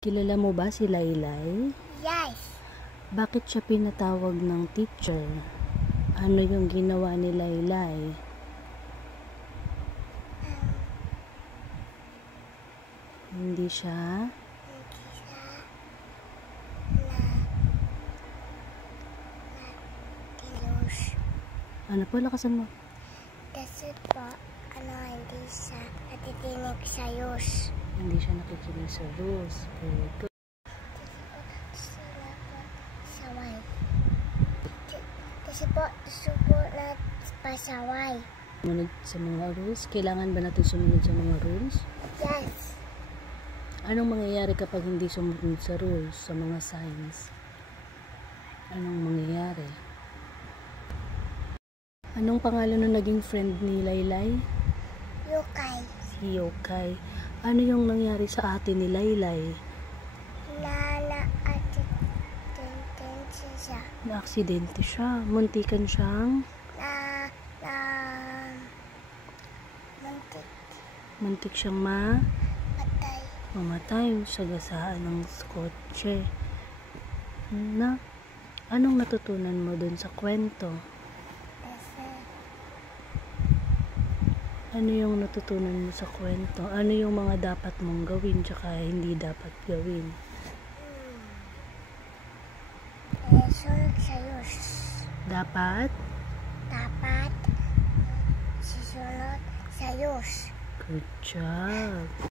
Kilala mo ba si Laylay? Yes. Bakit siya pinatawag ng teacher? Ano yung ginawa ni Laylay? Hindi siya Tinus. Ano po, lakasan mo? Kasi po, hindi siya natitinig sa Diyos. Hindi siya nakikinig sa rules. Very good. Sila po saway. Kasi po, gusto po na pasaway. Sumunod sa mga rules? Kailangan ba natin sumunod sa mga rules? Yes. Anong mangyayari kapag hindi sumunod sa rules, sa mga signs? Anong mangyayari? Anong pangalan ng naging friend ni Laylay? Yukay. Si Yokay. Ano yung nangyari sa ate ni Laylay? Na-aksidente siya. Na-aksidente siya. Muntikan siyang Muntik. muntik siyang Patay. mamatay sa gasaan ng kotse. Anong natutunan mo dun sa kwento? Kasi Ano yung natutunan mo sa kwento? Ano yung mga dapat mong gawin tsaka hindi dapat gawin? sunod sa Diyos. Dapat? Dapat sisunod sa Diyos. Good job.